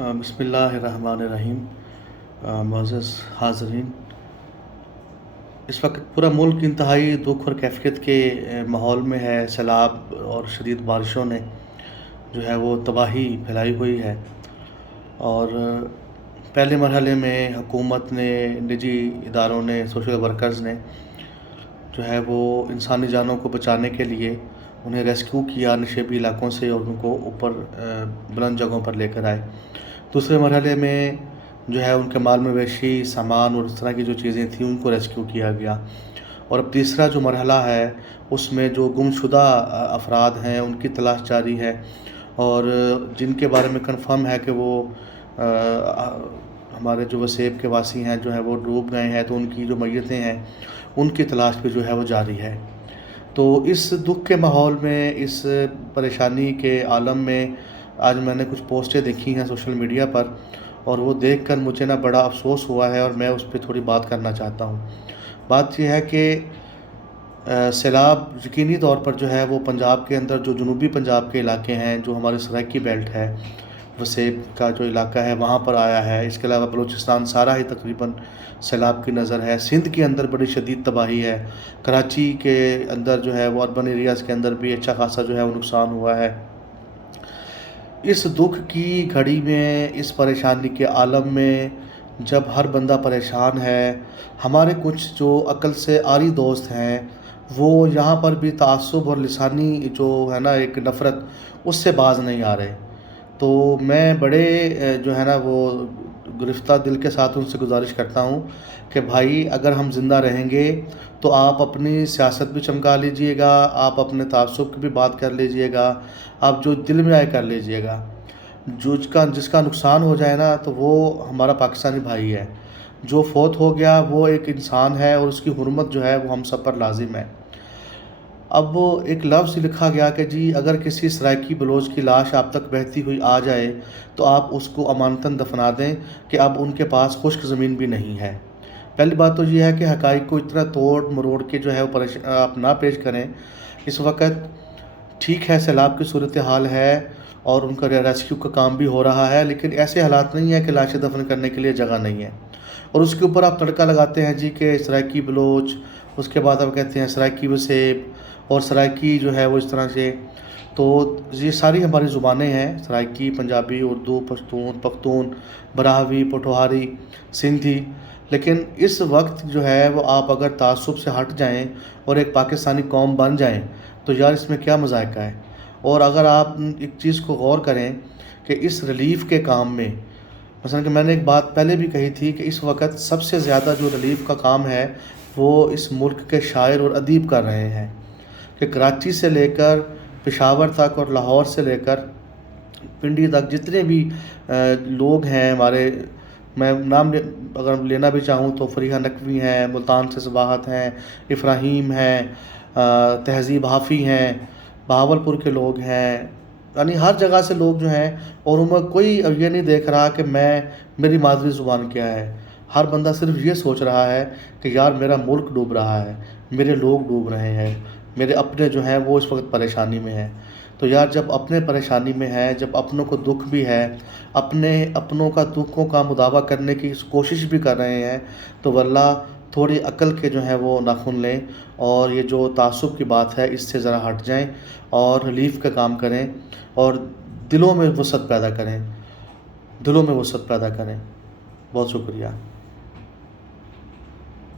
بسم اللہ الرحمن الرحیم۔ معزز حاضرین، اس وقت پورا ملک انتہائی دکھ اور کیفیت کے ماحول میں ہے۔ سیلاب اور شدید بارشوں نے جو ہے وہ تباہی پھیلائی ہوئی ہے، اور پہلے مرحلے میں حکومت نے، نجی اداروں نے، سوشل ورکرز نے جو ہے وہ انسانی جانوں کو بچانے کے لیے انہیں ریسکیو کیا نشیبی علاقوں سے اور ان کو اوپر بلند جگہوں پر لے کر آئے۔ دوسرے مرحلے میں جو ہے ان کے مال مویشی، سامان اور اس طرح کی جو چیزیں تھیں ان کو ریسکیو کیا گیا۔ اور اب تیسرا جو مرحلہ ہے اس میں جو گم شدہ افراد ہیں ان کی تلاش جاری ہے، اور جن کے بارے میں کنفرم ہے کہ وہ ہمارے جو وسیب کے واسی ہیں جو ہے وہ ڈوب گئے ہیں، تو ان کی جو میتیں ہیں ان کی تلاش بھی جو ہے وہ جاری ہے۔ تو اس دکھ کے ماحول میں، اس پریشانی کے عالم میں آج میں نے کچھ پوسٹیں دیکھی ہیں سوشل میڈیا پر، اور وہ دیکھ کر مجھے بڑا افسوس ہوا ہے، اور میں اس پہ تھوڑی بات کرنا چاہتا ہوں۔ بات یہ ہے کہ سیلاب یقینی طور پر جو ہے وہ پنجاب کے اندر، جو جنوبی پنجاب کے علاقے ہیں، جو ہمارے سرائکی بیلٹ ہے، وسیب کا جو علاقہ ہے وہاں پر آیا ہے۔ اس کے علاوہ بلوچستان سارا ہی تقریباً سیلاب کی نظر ہے۔ سندھ کے اندر بڑی شدید تباہی ہے۔ کراچی کے اندر جو ہے وہ اربن ایریاز کے اندر بھی اچھا خاصا جو ہے وہ نقصان ہوا ہے۔ اس دکھ کی گھڑی میں، اس پریشانی کے عالم میں جب ہر بندہ پریشان ہے، ہمارے کچھ جو عقل سے عاری دوست ہیں وہ یہاں پر بھی تعصب اور لسانی جو ہے نا ایک نفرت، اس سے باز نہیں آ رہے۔ تو میں بڑے جو ہے نا وہ گرفتہ دل کے ساتھ ان سے گزارش کرتا ہوں کہ بھائی اگر ہم زندہ رہیں گے تو آپ اپنی سیاست بھی چمکا لیجئے گا، آپ اپنے تعصب کی بھی بات کر لیجئے گا، آپ جو دل میں آئے کر لیجئے گا۔ جس کا نقصان ہو جائے نا تو وہ ہمارا پاکستانی بھائی ہے۔ جو فوت ہو گیا وہ ایک انسان ہے، اور اس کی حرمت جو ہے وہ ہم سب پر لازم ہے۔ اب وہ ایک لفظ لکھا گیا کہ جی اگر کسی سرائکی بلوچ کی لاش آپ تک بہتی ہوئی آ جائے تو آپ اس کو امانتاً دفنا دیں، کہ اب ان کے پاس خشک زمین بھی نہیں ہے۔ پہلی بات تو یہ ہے کہ حقائق کو اتنا توڑ مروڑ کے جو ہے وہ آپ نہ پیش کریں۔ اس وقت ٹھیک ہے سیلاب کی صورتحال ہے اور ان کا ریسکیو کا کام بھی ہو رہا ہے، لیکن ایسے حالات نہیں ہے کہ لاشیں دفن کرنے کے لیے جگہ نہیں ہے، اور اس کے اوپر آپ تڑکا لگاتے ہیں جی کہ سرائکی بلوچ، اس کے بعد آپ کہتے ہیں سرائکی وسیب اور سرائکی جو ہے وہ اس طرح سے۔ تو یہ ساری ہماری زبانیں ہیں، سرائکی، پنجابی، اردو، پختون، براہوی، پٹوہاری، سندھی، لیکن اس وقت جو ہے وہ آپ اگر تعصب سے ہٹ جائیں اور ایک پاکستانی قوم بن جائیں تو یار اس میں کیا مذائقہ ہے۔ اور اگر آپ ایک چیز کو غور کریں کہ اس ریلیف کے کام میں، مثلا کہ میں نے ایک بات پہلے بھی کہی تھی کہ اس وقت سب سے زیادہ جو ریلیف کا کام ہے وہ اس ملک کے شاعر اور ادیب کر رہے ہیں، کہ کراچی سے لے کر پشاور تک اور لاہور سے لے کر پنڈی تک جتنے بھی لوگ ہیں ہمارے، میں نام اگر لینا بھی چاہوں تو فریحہ نقوی ہیں، ملتان سے صباحت ہیں، افراہیم ہیں، تہذیب حافی ہیں، بہاولپور کے لوگ ہیں، یعنی ہر جگہ سے لوگ جو ہیں، اور ان میں کوئی یہ نہیں دیکھ رہا کہ میری مادری زبان کیا ہے۔ ہر بندہ صرف یہ سوچ رہا ہے کہ یار میرا ملک ڈوب رہا ہے، میرے لوگ ڈوب رہے ہیں، میرے اپنے جو ہیں وہ اس وقت پریشانی میں ہیں۔ تو یار جب اپنے پریشانی میں ہیں، جب اپنوں کو دکھ بھی ہے، اپنوں کا دکھوں کا مداوع کرنے کی کوشش بھی کر رہے ہیں، تو واللہ تھوڑی عقل کے جو ہیں وہ ناخن لیں، اور یہ جو تعصب کی بات ہے اس سے ذرا ہٹ جائیں اور ریلیف کا کام کریں، اور دلوں میں وسعت پیدا کریں، دلوں میں وسعت پیدا کریں۔ بہت شکریہ۔